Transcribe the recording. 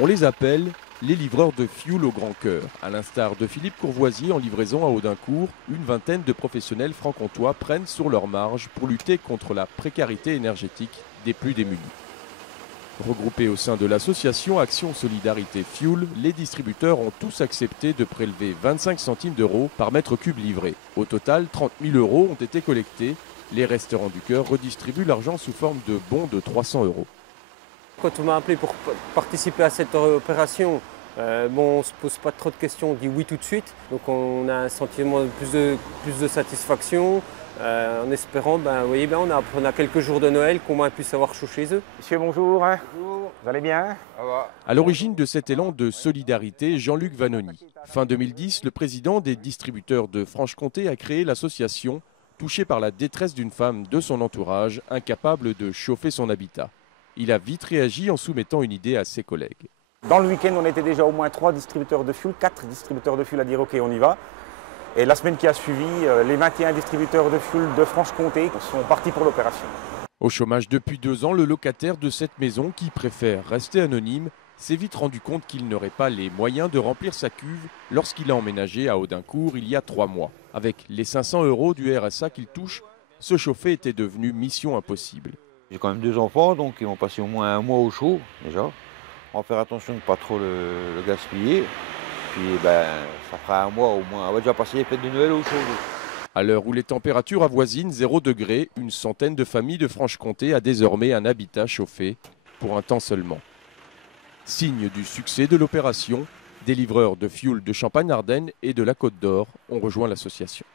On les appelle les livreurs de fioul au grand cœur. À l'instar de Philippe Courvoisier en livraison à Audincourt, une vingtaine de professionnels franc-comtois prennent sur leur marge pour lutter contre la précarité énergétique des plus démunis. Regroupés au sein de l'association Action Solidarité Fioul, les distributeurs ont tous accepté de prélever 25 centimes d'euros par mètre cube livré. Au total, 30 000 euros ont été collectés. Les Restaurants du Cœur redistribuent l'argent sous forme de bons de 300 euros. Quand on m'a appelé pour participer à cette opération, on ne se pose pas trop de questions, on dit oui tout de suite. Donc on a un sentiment de plus de satisfaction, en espérant, on a quelques jours de Noël, qu'on moins puisse avoir chaud chez eux. Monsieur, bonjour. Bonjour. Vous allez bien? À l'origine de cet élan de solidarité, Jean-Luc Vanoni. Fin 2010, le président des distributeurs de Franche-Comté a créé l'association, touché par la détresse d'une femme de son entourage, incapable de chauffer son habitat. Il a vite réagi en soumettant une idée à ses collègues. Dans le week-end, on était déjà au moins 3 distributeurs de fioul, 4 distributeurs de fioul à dire ok, on y va. Et la semaine qui a suivi, les 21 distributeurs de fioul de Franche-Comté sont partis pour l'opération. Au chômage depuis 2 ans, le locataire de cette maison, qui préfère rester anonyme, s'est vite rendu compte qu'il n'aurait pas les moyens de remplir sa cuve lorsqu'il a emménagé à Audincourt il y a 3 mois. Avec les 500 euros du RSA qu'il touche, se chauffer était devenu mission impossible. J'ai quand même 2 enfants, donc ils vont passer au moins un mois au chaud, déjà. On va faire attention de ne pas trop le gaspiller. Puis ça fera un mois au moins. On va déjà passer les fêtes de Noël au chaud. À l'heure où les températures avoisinent 0 degré, une centaine de familles de Franche-Comté a désormais un habitat chauffé pour un temps seulement. Signe du succès de l'opération, des livreurs de fioul de Champagne-Ardenne et de la Côte d'Or ont rejoint l'association.